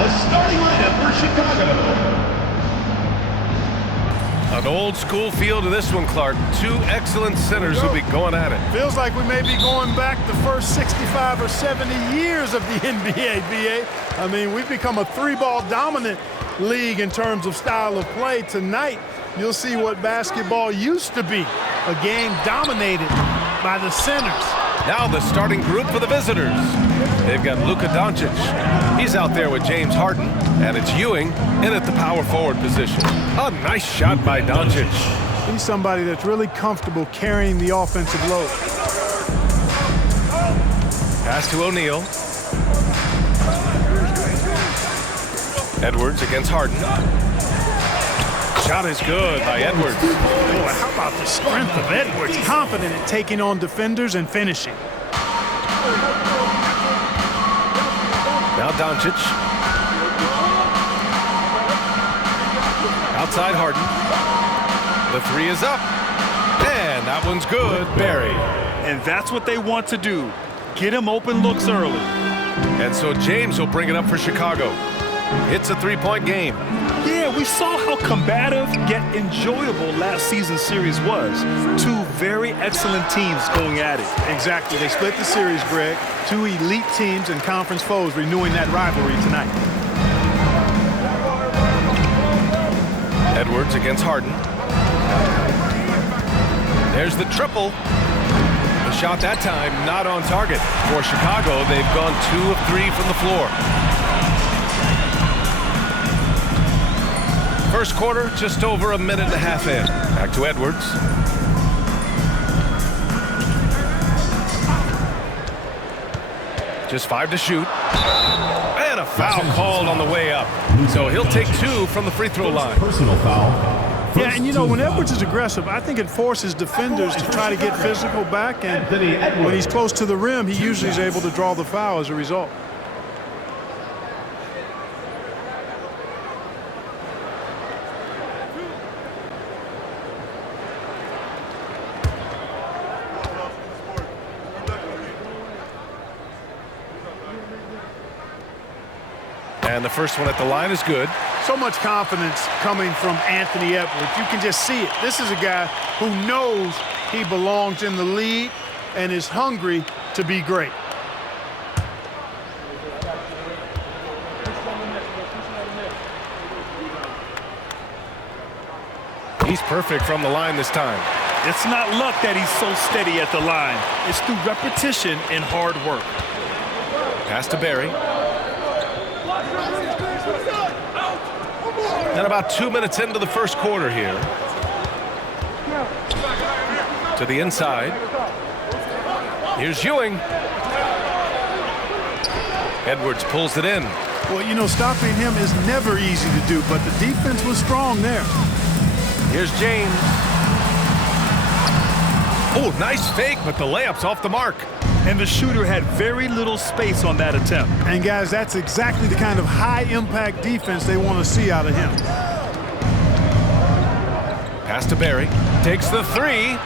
the starting lineup for Chicago. An old school feel to this one, Clark. Two excellent centers will be going at it. Feels like we may be going back the first 65 or 70 years of the NBA, BA. I mean, we've become a three-ball dominant league in terms of style of play. Tonight, you'll see what basketball used to be, a game dominated by the centers. Now the starting group for the visitors. They've got Luka Doncic. He's out there with James Harden, and it's Ewing in at the power forward position. A nice shot by Doncic. He's somebody that's really comfortable carrying the offensive load. Pass to O'Neal. Edwards against Harden. Shot is good by Edwards. Boy, how about the strength of Edwards? Confident in taking on defenders and finishing. Now Doncic. Outside Harden. The three is up. And that one's good. Barry. And that's what they want to do. Get him open looks early. And so James will bring it up for Chicago. It's a three-point game. Yeah, we saw how combative yet enjoyable last season's series was. Two very excellent teams going at it. Exactly. They split the series, Greg. Two elite teams and conference foes renewing that rivalry tonight. Edwards against Harden. There's the triple. The shot that time not on target. For Chicago, they've gone 2 of 3 from the floor. First quarter, just over a minute and a half in. Back to Edwards. Just 5 to shoot. And a foul called on the way up. So he'll take 2 from the free throw line. Personal foul. Yeah, and you know, when Edwards is aggressive, I think it forces defenders to try to get physical back. And when he's close to the rim, he usually is able to draw the foul as a result. And the first one at the line is good. So much confidence coming from Anthony Edwards. You can just see it. This is a guy who knows he belongs in the lead and is hungry to be great. He's perfect from the line this time. It's not luck that he's so steady at the line. It's through repetition and hard work. Pass to Barry. And about 2 minutes into the first quarter here. To the inside. Here's Ewing. Edwards pulls it in. Well, you know, stopping him is never easy to do, but the defense was strong there. Here's James. Oh, nice fake, but the layup's off the mark. And the shooter had very little space on that attempt. And guys, that's exactly the kind of high-impact defense they want to see out of him. Pass to Barry. Takes the three.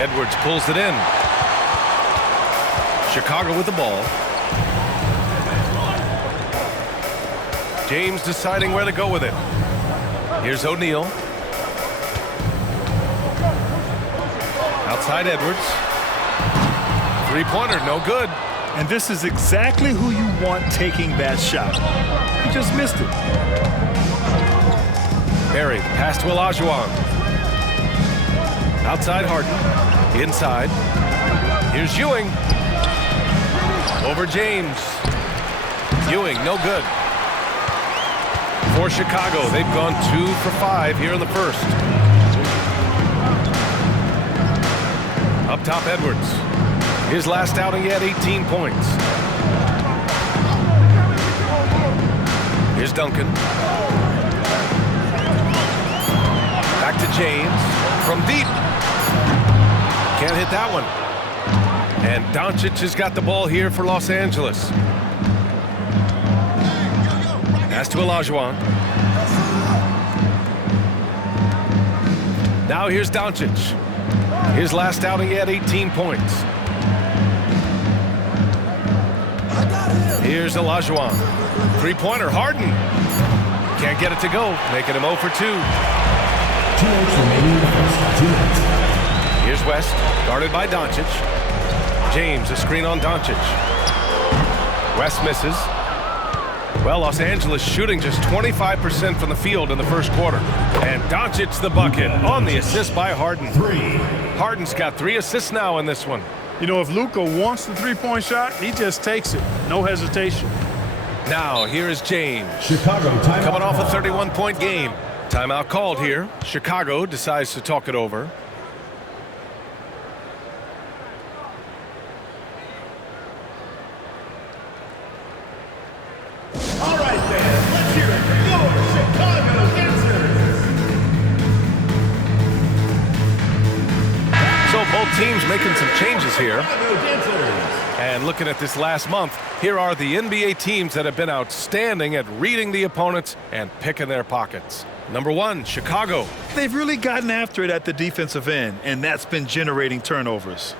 Edwards pulls it in. Chicago with the ball. James deciding where to go with it. Here's O'Neal. Outside Edwards. Three-pointer, no good. And this is exactly who you want taking that shot. He just missed it. Barry, pass to Olajuwon. Outside Harden. Inside. Here's Ewing. Over James. Ewing, no good. For Chicago, they've gone 2 for 5 here in the first. Up top, Edwards. His last outing, he had 18 points. Here's Duncan. Back to James. From deep. Can't hit that one. And Doncic has got the ball here for Los Angeles. Pass to Olajuwon. Now here's Doncic. His last outing, he had 18 points. Here's Here's Olajuwon. Three-pointer, Harden. Can't get it to go, making him 0 for 2. 2 minutes remaining in the first. 2 minutes. Here's West, guarded by Doncic. James, a screen on Doncic. West misses. Well, Los Angeles shooting just 25% from the field in the first quarter. And Doncic the bucket on the assist by Harden. 3. Harden's got 3 assists now in this one. You know, if Luka wants the three-point shot, he just takes it. No hesitation. Now, here is James. Chicago timeout. Coming off a 31-point game. Timeout called here. Chicago decides to talk it over. All right, then. Let's hear it for your Chicago dancers. So both teams making some changes here. Chicago dancers. And looking at this last month, here are the NBA teams that have been outstanding at reading the opponents and picking their pockets. Number 1, Chicago. They've really gotten after it at the defensive end, and that's been generating turnovers.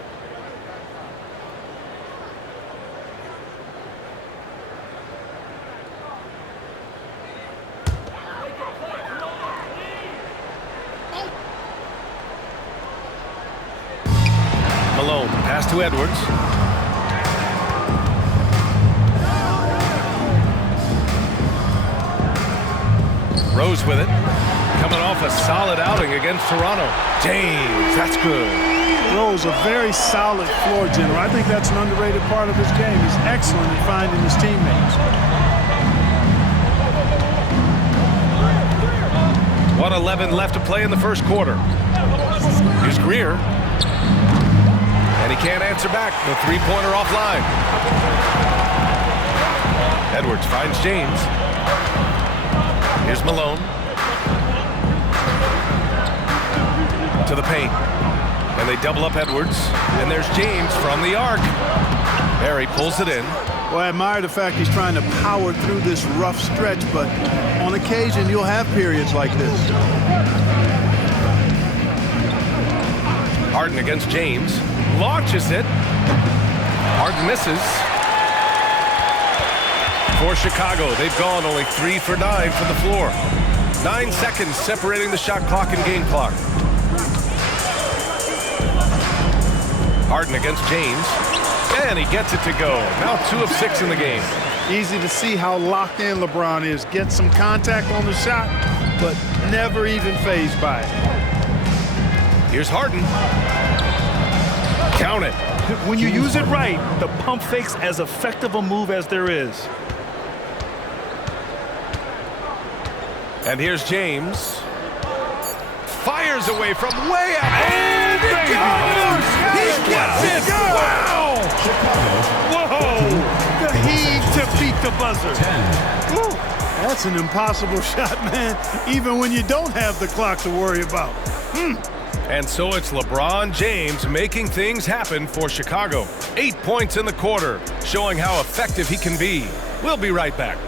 Malone, pass to Edwards. Rose with it. Coming off a solid outing against Toronto. James, that's good. Rose, a very solid floor general. I think that's an underrated part of his game. He's excellent at finding his teammates. 1:11 left to play in the first quarter. Here's Greer. And he can't answer back. The three-pointer offline. Edwards finds James. Here's Malone. To the paint. And they double up Edwards. And there's James from the arc. Barry pulls it in. Well, I admire the fact he's trying to power through this rough stretch, but on occasion you'll have periods like this. Harden against James. Launches it. Harden misses. For Chicago, they've gone only 3 for 9 from the floor. 9 seconds separating the shot clock and game clock. Harden against James. And he gets it to go. Now 2 of 6 in the game. Easy to see how locked in LeBron is. Gets some contact on the shot, but never even fazed by it. Here's Harden. Count it. When you use it right, the pump fake's as effective a move as there is. And here's James. Fires away from way out. And it goes! He gets it! Wow! Whoa! The heave to beat the buzzer. 10. Ooh, that's an impossible shot, man, even when you don't have the clock to worry about. And so it's LeBron James making things happen for Chicago. 8 points in the quarter, showing how effective he can be. We'll be right back.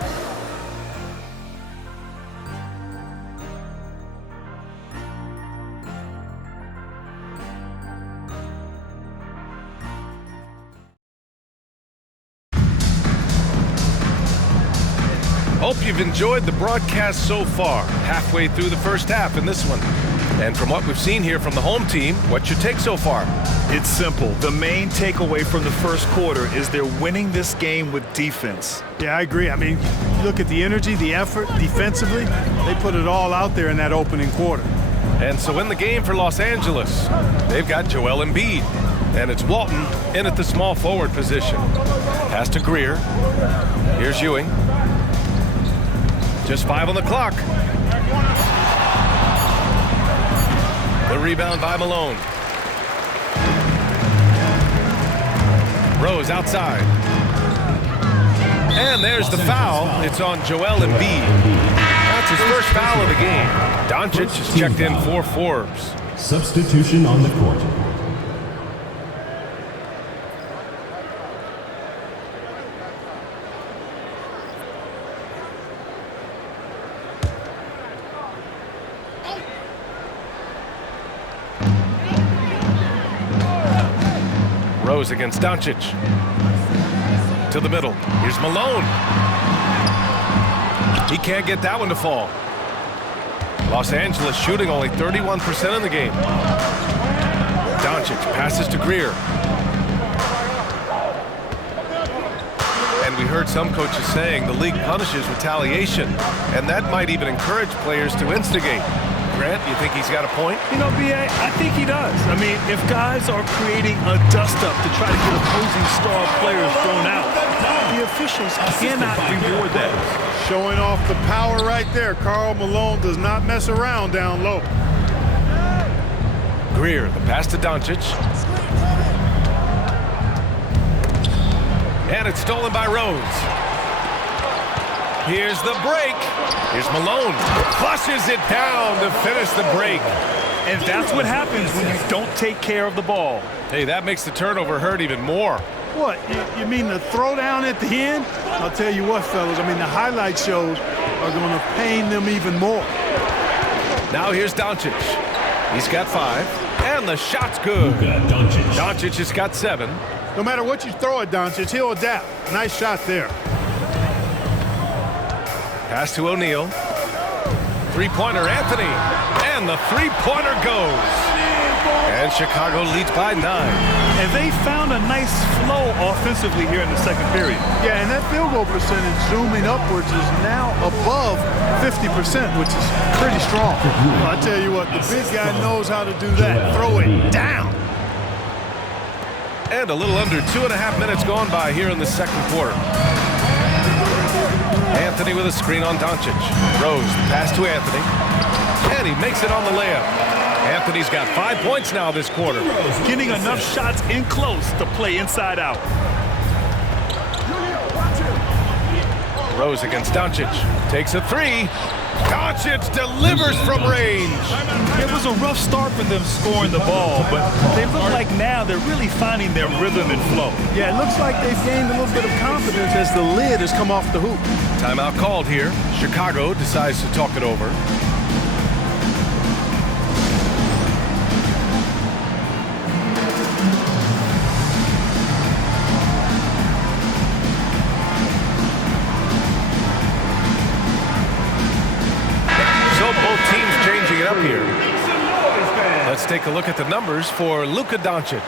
Hope you've enjoyed the broadcast so far. Halfway through the first half in this one. And from what we've seen here from the home team, what's your take so far? It's simple. The main takeaway from the first quarter is they're winning this game with defense. Yeah, I agree. I mean, look at the energy, the effort, defensively. They put it all out there in that opening quarter. And so in the game for Los Angeles, they've got Joel Embiid. And it's Walton in at the small forward position. Pass to Greer. Here's Ewing. Just 5 on the clock. The rebound by Malone. Rose outside. And there's the foul. It's on Joel Embiid. That's his first foul of the game. Doncic has checked in for Forbes. Substitution on the court. Rose against Doncic. To the middle. Here's Malone. He can't get that one to fall. Los Angeles shooting only 31% in the game. Doncic passes to Greer. And we heard some coaches saying the league punishes retaliation, and that might even encourage players to instigate. Grant, you think he's got a point? You know, B.A., I think he does. I mean, if guys are creating a dust-up to try to get opposing star players thrown out, the officials cannot reward that. Showing off the power right there. Karl Malone does not mess around down low. Greer, the pass to Doncic. And it's stolen by Rose. Here's the break. Here's Malone. Flushes it down to finish the break. And that's what happens when you don't take care of the ball. Hey, that makes the turnover hurt even more. What, you mean the throwdown at the end? I'll tell you what, fellas, I mean, the highlight shows are going to pain them even more. Now here's Doncic. He's got 5, and the shot's good. Doncic has got 7. No matter what you throw at Doncic, he'll adapt. Nice shot there. Pass to O'Neal. Three-pointer, Anthony. And the three-pointer goes. And Chicago leads by 9. And they found a nice flow offensively here in the second period. Yeah, and that field goal percentage zooming upwards is now above 50%, which is pretty strong. Well, I tell you what, the big guy knows how to do that. Throw it down. And a little under 2.5 minutes gone by here in the second quarter. Anthony with a screen on Doncic. Rose, the pass to Anthony. And he makes it on the layup. Anthony's got 5 points now this quarter. Getting enough shots in close to play inside out. Rose against Doncic. Takes a 3. Doncic delivers from range. It was a rough start for them scoring the ball, but they look like now they're really finding their rhythm and flow. Yeah, it looks like they've gained a little bit of confidence as the lid has come off the hoop. Timeout called here. Chicago decides to talk it over. Up here. Let's take a look at the numbers for Luka Doncic.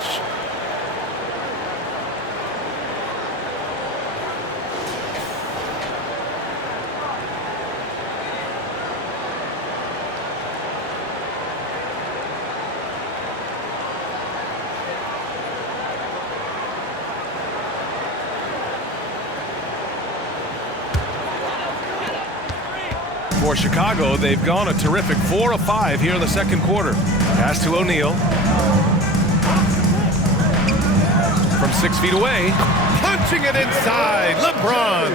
For Chicago, they've gone a terrific 4 of 5 here in the second quarter. Pass to O'Neal. From 6 feet away, punching it inside, LeBron.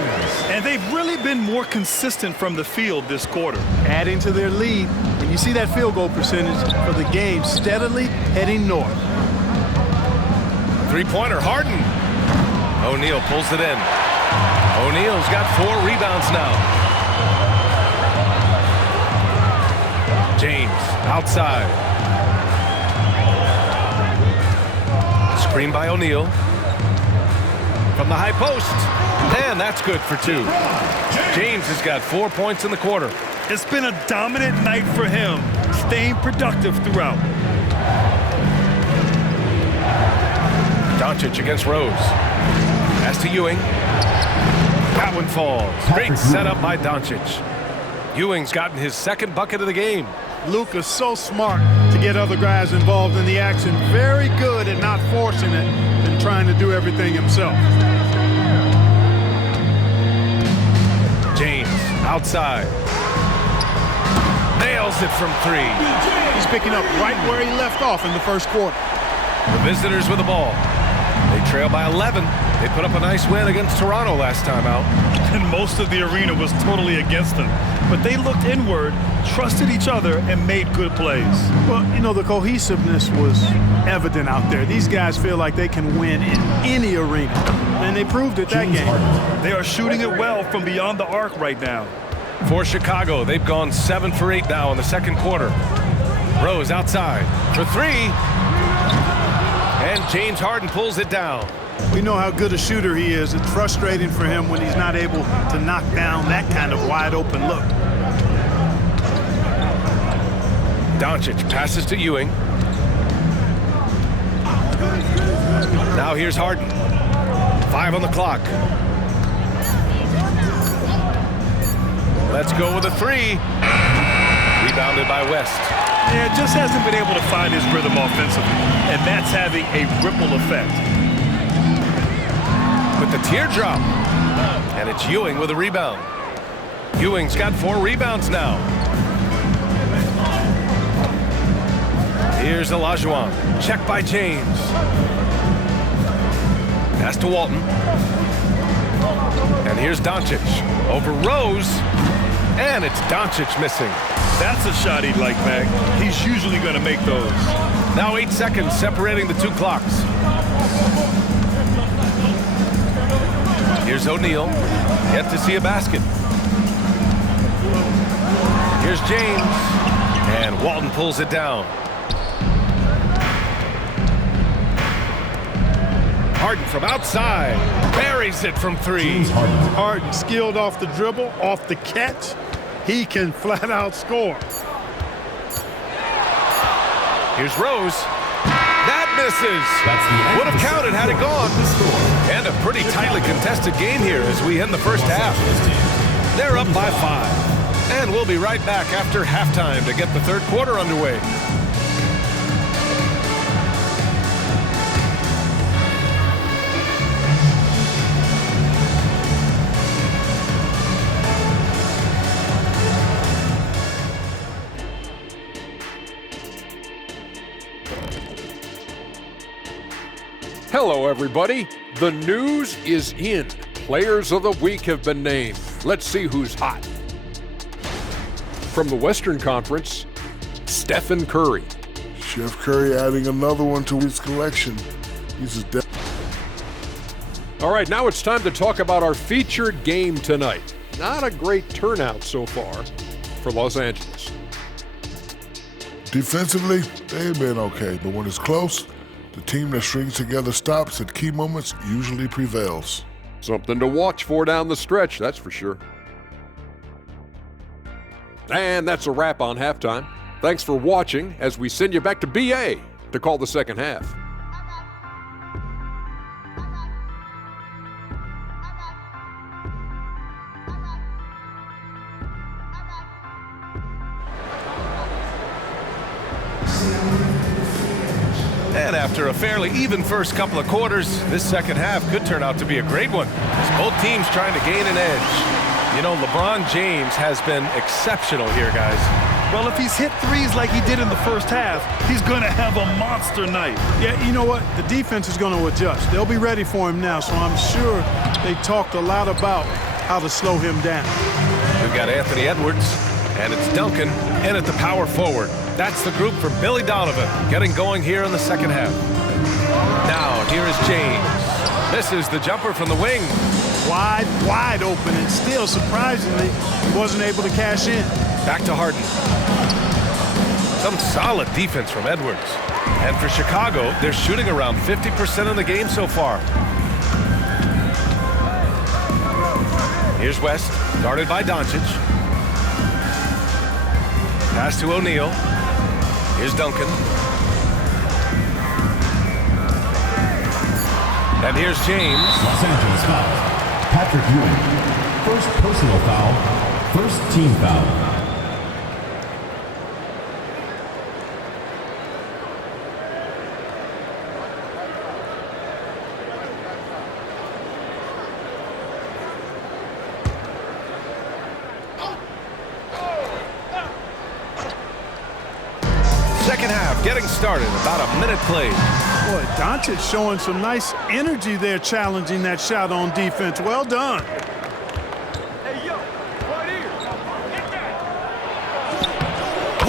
And they've really been more consistent from the field this quarter. Adding to their lead, and you see that field goal percentage for the game steadily heading north. Three-pointer, Harden. O'Neal pulls it in. O'Neal's got 4 rebounds now. James outside. Screen by O'Neal. From the high post. And that's good for 2. James has got 4 points in the quarter. It's been a dominant night for him, staying productive throughout. Doncic against Rose. Pass to Ewing. That one falls. Great setup by Doncic. Ewing's gotten his second bucket of the game. Luka's so smart to get other guys involved in the action. Very good at not forcing it and trying to do everything himself. James outside. Nails it from 3. He's picking up right where he left off in the first quarter. The visitors with the ball. They trail by 11. They put up a nice win against Toronto last time out. And most of the arena was totally against them. But they looked inward, trusted each other, and made good plays. Well, you know, the cohesiveness was evident out there. These guys feel like they can win in any arena, and they proved it that game. They are shooting it well from beyond the arc right now. For Chicago, they've gone 7 for 8 now in the second quarter. Rose outside for 3. And James Harden pulls it down. We know how good a shooter he is. It's frustrating for him when he's not able to knock down that kind of wide open look. Doncic passes to Ewing. Now here's Harden. 5 on the clock. Let's go with a 3. Rebounded by West. Yeah, just hasn't been able to find his rhythm offensively, and that's having a ripple effect. With the teardrop. And it's Ewing with a rebound. Ewing's got 4 rebounds now. Here's Olajuwon. Check by James. Pass to Walton. And here's Doncic. Over Rose. And it's Doncic missing. That's a shot he'd like back. He's usually going to make those. Now 8 seconds separating the 2 clocks. Here's O'Neal. Yet to see a basket. Here's James. And Walton pulls it down. Harden from outside. Buries it from 3. Harden skilled off the dribble, off the catch. He can flat out score. Here's Rose. That misses. Would have counted had it gone. And a pretty tightly contested game here as we end the first half. They're up by 5. And we'll be right back after halftime to get the third quarter underway. Hello, everybody. The news is in. Players of the week have been named. Let's see who's hot. From the Western Conference, Stephen Curry. Chef Curry adding another one to his collection. He's a All right, now it's time to talk about our featured game tonight. Not a great turnout so far for Los Angeles. Defensively, they've been okay, but when it's close, the team that strings together stops at key moments usually prevails. Something to watch for down the stretch, that's for sure. And that's a wrap on halftime. Thanks for watching as we send you back to BA to call the second half. And after a fairly even first couple of quarters, this second half could turn out to be a great one as both teams trying to gain an edge. You know, LeBron James has been exceptional here, guys. Well, if he's hit threes like he did in the first half, he's going to have a monster night. Yeah, you know what? The defense is going to adjust. They'll be ready for him now, so I'm sure they talked a lot about how to slow him down. We've got Anthony Edwards, and it's Duncan in at the power forward. That's the group for Billy Donovan getting going here in the second half. Now, here is James. Misses the jumper from the wing. Wide open, and still, surprisingly, he wasn't able to cash in. Back to Harden. Some solid defense from Edwards. And for Chicago, they're shooting around 50% in the game so far. Here's West, guarded by Doncic. Pass to O'Neal. Here's Duncan. And here's James. Los Angeles foul. Patrick Ewing. First personal foul. First team foul. Second half getting started, about a minute played. Boy, Doncic showing some nice energy there, challenging that shot on defense. Well done.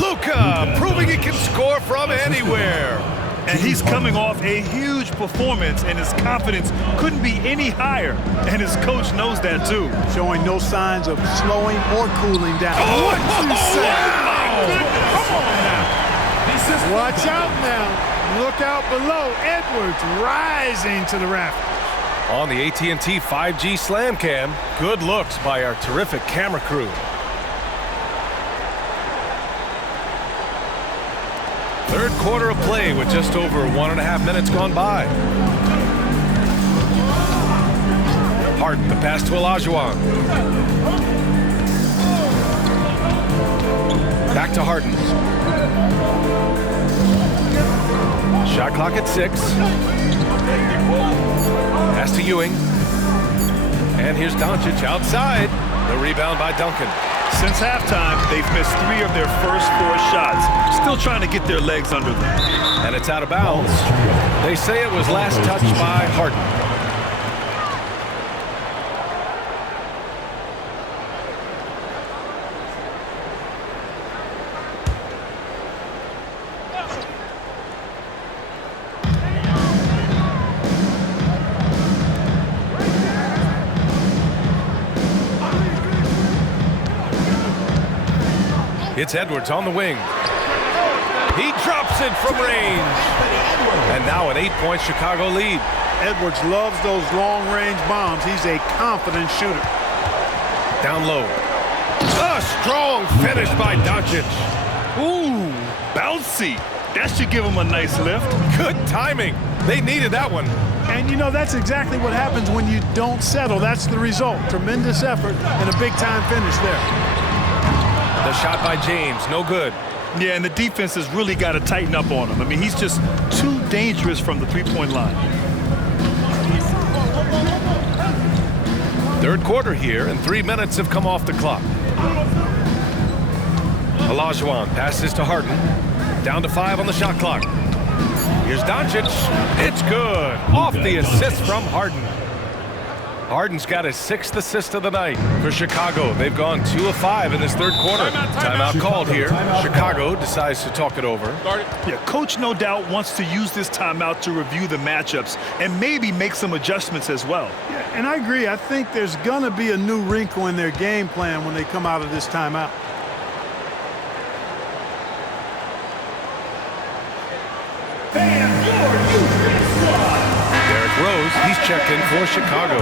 Luka proving he can score from anywhere. And he's coming off a huge performance, and his confidence couldn't be any higher. And his coach knows that, too. Showing no signs of slowing or cooling down. Oh, What you say? Come on now. Watch out now. Look out below. Edwards rising to the rafters. On the AT&T 5G Slam Cam, good looks by our terrific camera crew. Third quarter of play with just over 1.5 minutes gone by. Harden, the pass to Olajuwon. Back to Harden. Shot clock at 6. Pass to Ewing. And here's Doncic outside. The rebound by Duncan. Since halftime, they've missed 3 of their first 4 shots. Still trying to get their legs under them. And it's out of bounds. They say it was last touched by Harden. It's Edwards on the wing. He drops it from range. And now an 8-point Chicago lead. Edwards loves those long-range bombs. He's a confident shooter. Down low. A strong finish by Doncic. Ooh, bouncy. That should give him a nice lift. Good timing. They needed that one. And you know, that's exactly what happens when you don't settle. That's the result. Tremendous effort and a big-time finish there. The shot by James, no good. Yeah, and the defense has really got to tighten up on him. I mean, he's just too dangerous from the three-point line. Third quarter here, and 3 minutes have come off the clock. Olajuwon passes to Harden. Down to 5 on the shot clock. Here's Doncic. It's good. Off the assist from Harden. Harden's got his 6th assist of the night for Chicago. They've gone 2 of 5 in this third quarter. Timeout called here. Chicago decides to talk it over. Yeah, coach no doubt wants to use this timeout to review the matchups and maybe make some adjustments as well. Yeah, and I agree. I think there's going to be a new wrinkle in their game plan when they come out of this timeout. Rose, he's checked in for Chicago.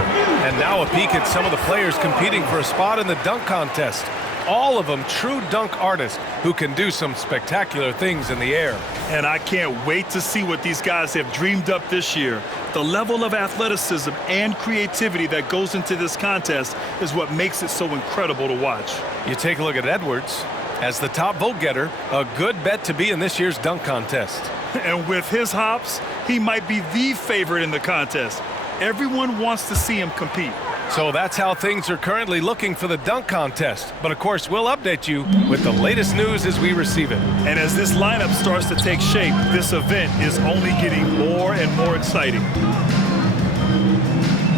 And now a peek at some of the players competing for a spot in the dunk contest. All of them true dunk artists who can do some spectacular things in the air. And I can't wait to see what these guys have dreamed up this year. The level of athleticism and creativity that goes into this contest is what makes it so incredible to watch. You take a look at Edwards. As the top vote getter, a good bet to be in this year's dunk contest. And with his hops, he might be the favorite in the contest. Everyone wants to see him compete. So that's how things are currently looking for the dunk contest. But of course, we'll update you with the latest news as we receive it. And as this lineup starts to take shape, this event is only getting more and more exciting.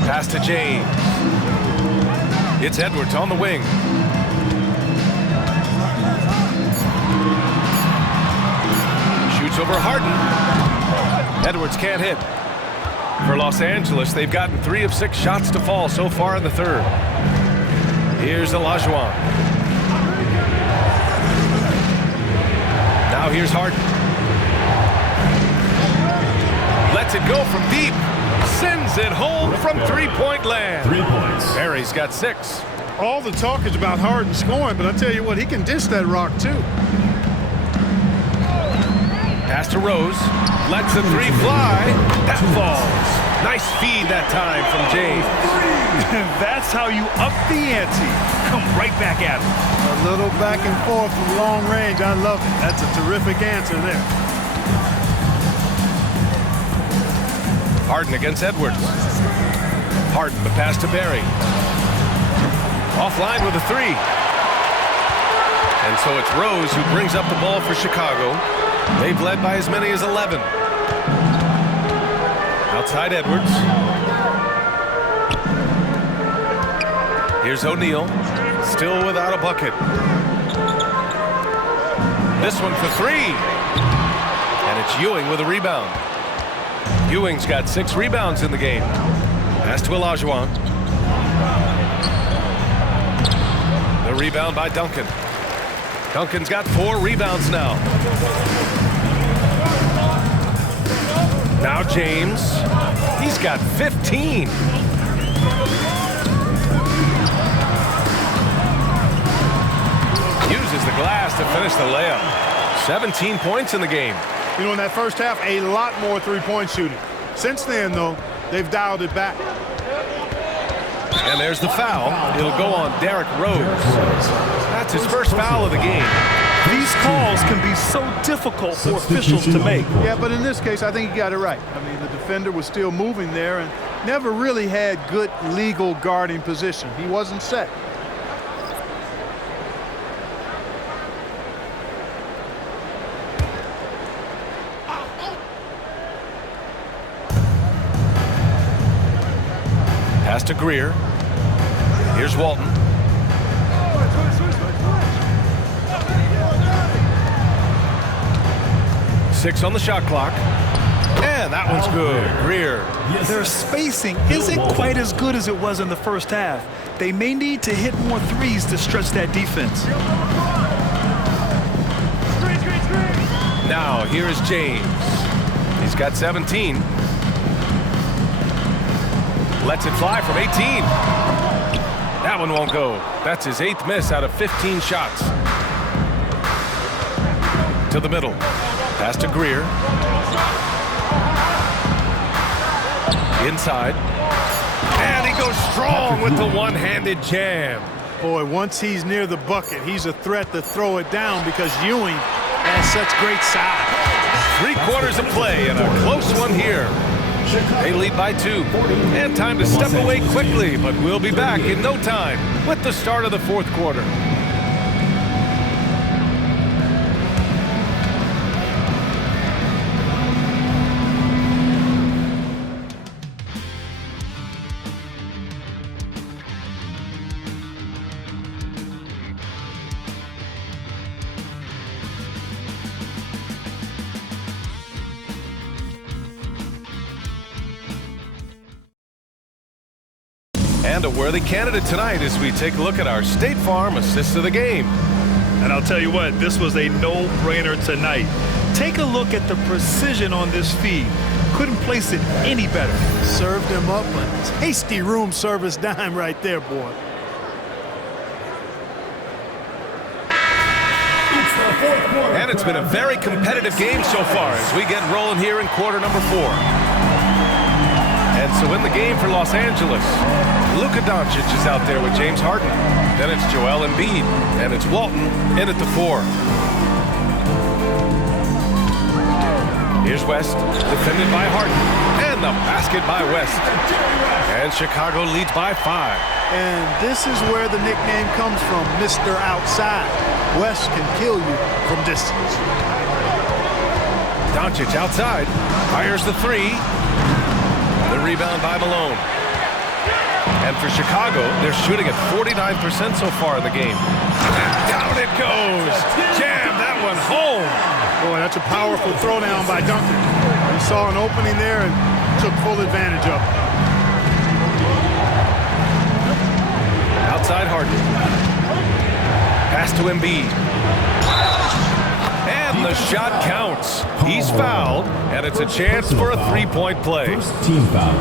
Pass to James. It's Edwards on the wing. Over Harden. Edwards can't hit. For Los Angeles, they've gotten 3 of 6 shots to fall so far in the third. Here's Olajuwon. Now here's Harden. Lets it go from deep. Sends it home from 3-point land. 3 points. Barry's got 6. All the talk is about Harden scoring, but I tell you what, he can dish that rock too. Pass to Rose. Lets the 3 fly. That falls. Nice feed that time from James. That's how you up the ante. Come right back at him. A little back and forth from long range. I love it. That's a terrific answer there. Harden against Edwards. Harden, the pass to Barry. Offline with a 3. And so it's Rose who brings up the ball for Chicago. They've led by as many as 11. Outside Edwards. Here's O'Neal. Still without a bucket. This one for 3. And it's Ewing with a rebound. Ewing's got 6 rebounds in the game. Pass to Olajuwon. The rebound by Duncan. Duncan's got 4 rebounds now. Now James. He's got 15. Uses the glass to finish the layup. 17 points in the game. You know, in that first half, a lot more three-point shooting. Since then, though, they've dialed it back. And there's the foul. It'll go on Derrick Rose. That's his first foul of the game. These calls can be so difficult for officials to make. Yeah, but in this case, I think he got it right. I mean, the defender was still moving there and never really had good legal guarding position. He wasn't set. Pass to Greer. Here's Walton. Six on the shot clock. And that one's good. Greer. Their spacing isn't quite as good as it was in the first half. They may need to hit more threes to stretch that defense. Now, here is James. He's got 17. Lets it fly from 18. That one won't go. That's his 8th miss out of 15 shots. To the middle. Pass to Greer. Inside. And he goes strong with the one-handed jam. Boy, once he's near the bucket, he's a threat to throw it down because Ewing has such great size. 3 quarters of play and a close one here. They lead by 2. And time to step away quickly, but we'll be back in no time with the start of the 4th quarter. And a worthy candidate tonight as we take a look at our State Farm assist of the game. And I'll tell you what, this was a no-brainer tonight. Take a look at the precision on this feed. Couldn't place it any better. Served him up a tasty room service dime right there, boy. And it's been a very competitive game so far as we get rolling here in quarter number 4. And so in the game for Los Angeles, Luka Doncic is out there with James Harden. Then it's Joel Embiid, and it's Walton in at the 4. Here's West, defended by Harden, and the basket by West. And Chicago leads by 5. And this is where the nickname comes from, Mr. Outside. West can kill you from distance. Doncic outside, fires the 3. The rebound by Malone. And for Chicago, they're shooting at 49% so far in the game. And down it goes. Jam that one home. Boy, that's a powerful throwdown by Duncan. He saw an opening there and took full advantage of it. Outside Harden. Pass to Embiid. And the shot counts. He's fouled, and it's a chance for a 3-point play. First team foul.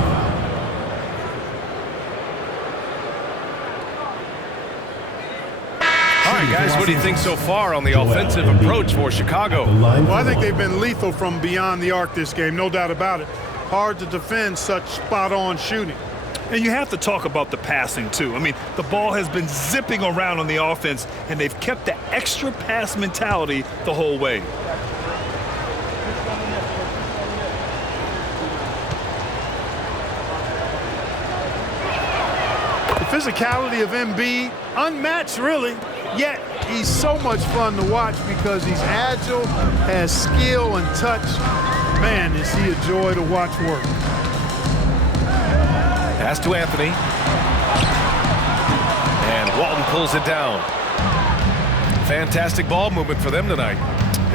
All right, guys, what do you think so far on the offensive approach for Chicago? Well, I think they've been lethal from beyond the arc this game, no doubt about it. Hard to defend such spot-on shooting. And you have to talk about the passing, too. I mean, the ball has been zipping around on the offense, and they've kept the extra pass mentality the whole way. The physicality of Embiid, unmatched really, yet he's so much fun to watch because he's agile, has skill and touch. Man, is he a joy to watch work. Pass to Anthony. And Walton pulls it down. Fantastic ball movement for them tonight.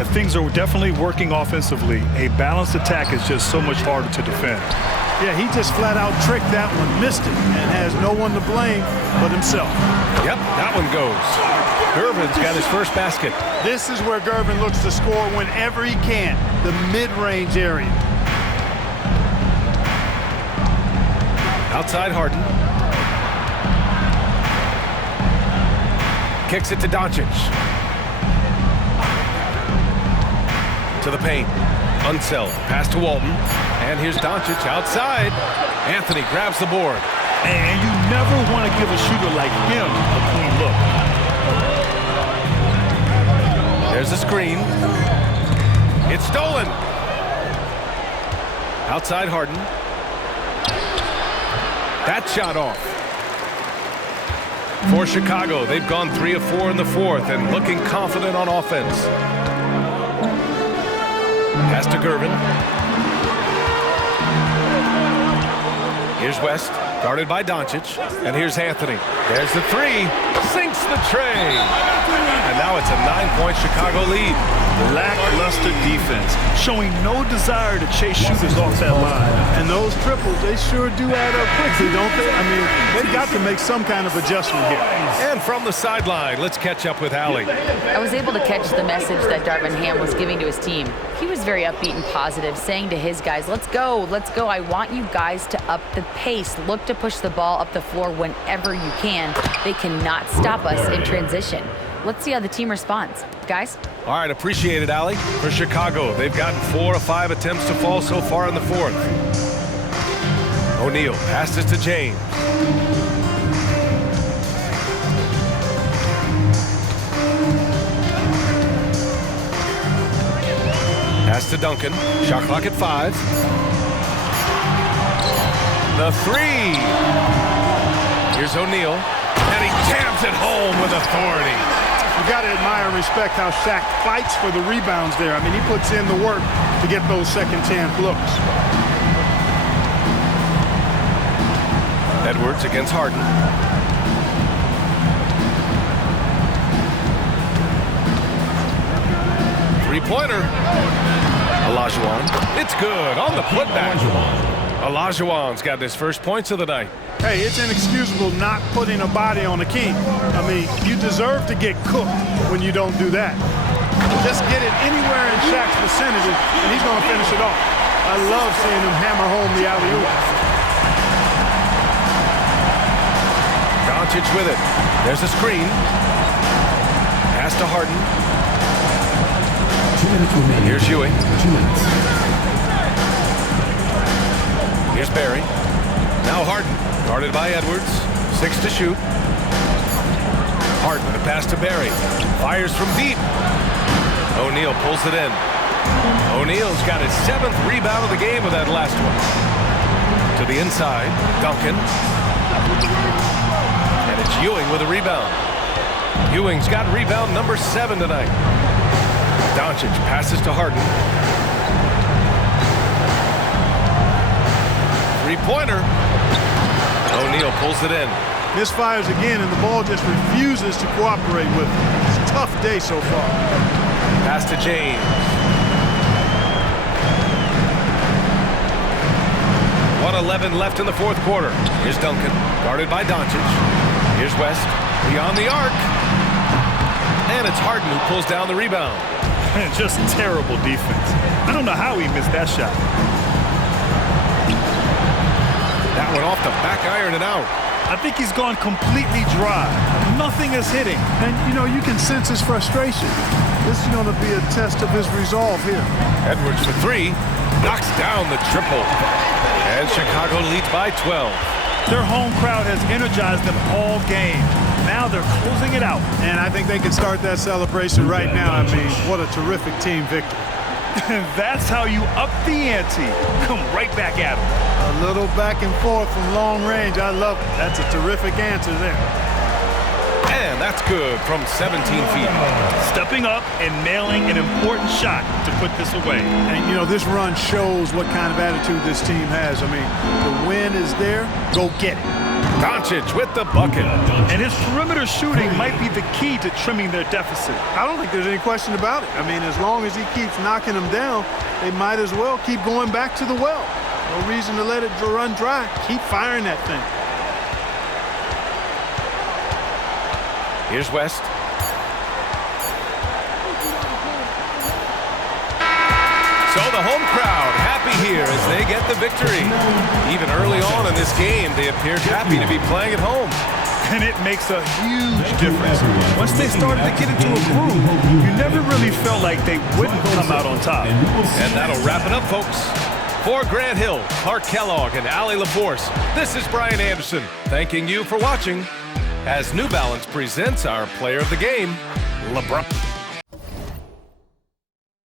If things are definitely working offensively, a balanced attack is just so much harder to defend. Yeah, he just flat out tricked that one, missed it, and has no one to blame but himself. Yep, that one goes. Gervin's got his first basket. This is where Gervin looks to score whenever he can, the mid-range area. Outside Harden. kicks it to Doncic. To the paint. Unseld. Pass to Walton. And here's Doncic outside. Anthony grabs the board. And you never want to give a shooter like him a clean look. There's a screen. It's stolen. Outside Harden. That shot off. For Chicago, they've gone 3 of 4 in the fourth and looking confident on offense. Pass to Gervin. Here's West, guarded by Doncic. And here's Anthony. There's the three. Sinks the tray. And now it's a 9-point Chicago lead. Lackluster defense, showing no desire to chase shooters off that line. And those triples, they sure do add up quickly, don't they? I mean, they've got to make some kind of adjustment here. And from the sideline, let's catch up with Allie. I was able to catch the message that Darvin Ham was giving to his team. He was very upbeat and positive, saying to his guys, let's go, let's go. I want you guys to up the pace. Look to push the ball up the floor whenever you can. They cannot stop us in transition. Let's see how the team responds. Guys? All right, appreciate it, Allie. For Chicago, they've gotten 4 of 5 attempts to fall so far in the fourth. O'Neal passes to James. Pass to Duncan. Shot clock at 5. The three. Here's O'Neal. And he jams it home with authority. You got to admire and respect how Shaq fights for the rebounds there. I mean, he puts in the work to get those second chance looks. Edwards against Harden. Three-pointer. Olajuwon. It's good on the putback. Olajuwon's got his first points of the night. Hey, it's inexcusable not putting a body on the king. I mean, you deserve to get cooked when you don't do that. Just get it anywhere in Shaq's vicinity, and he's going to finish it off. I love seeing him hammer home the alley-oop. Doncic with it. There's a screen. Pass to Harden. 2 minutes remaining. Here's Ewing. 2 minutes. Here's Barry. Now Harden. Guarded by Edwards. 6 to shoot. Harden, a pass to Barry. Fires from deep. O'Neal pulls it in. O'Neal's got his 7th rebound of the game with that last one. To the inside. Duncan. And it's Ewing with a rebound. Ewing's got rebound number 7 tonight. Doncic passes to Harden. Three-pointer. O'Neal pulls it in. Misfires again, and the ball just refuses to cooperate with him. It's a tough day so far. Pass to James. 1:11 left in the fourth quarter. Here's Duncan, guarded by Doncic. Here's West, beyond the arc. And it's Harden who pulls down the rebound. Just terrible defense. I don't know how he missed that shot. That one off the back iron and out. I think he's gone completely dry. Nothing is hitting. And, you know, you can sense his frustration. This is going to be a test of his resolve here. Edwards for 3, knocks down the triple. And Chicago leads by 12. Their home crowd has energized them all game. Now they're closing it out. And I think they can start that celebration right now. I mean, what a terrific team victory. That's how you up the ante. Come right back at them. A little back and forth from long range. I love it. That's a terrific answer there. And that's good from 17 feet. Stepping up and nailing an important shot to put this away. And, you know, this run shows what kind of attitude this team has. I mean, the win is there. Go get it. Doncic with the bucket. And his perimeter shooting might be the key to trimming their deficit. I don't think there's any question about it. I mean, as long as he keeps knocking them down, they might as well keep going back to the well. No reason to let it run dry. Keep firing that thing. Here's West. So the home crowd happy here as they get the victory. Even early on in this game, they appeared happy to be playing at home. And it makes a huge difference. Once they started to get into a groove, you never really felt like they wouldn't come out on top. And that'll wrap it up, folks. For Grant Hill, Clark Kellogg, and Allie LaForce, this is Brian Anderson thanking you for watching as New Balance presents our player of the game, LeBron.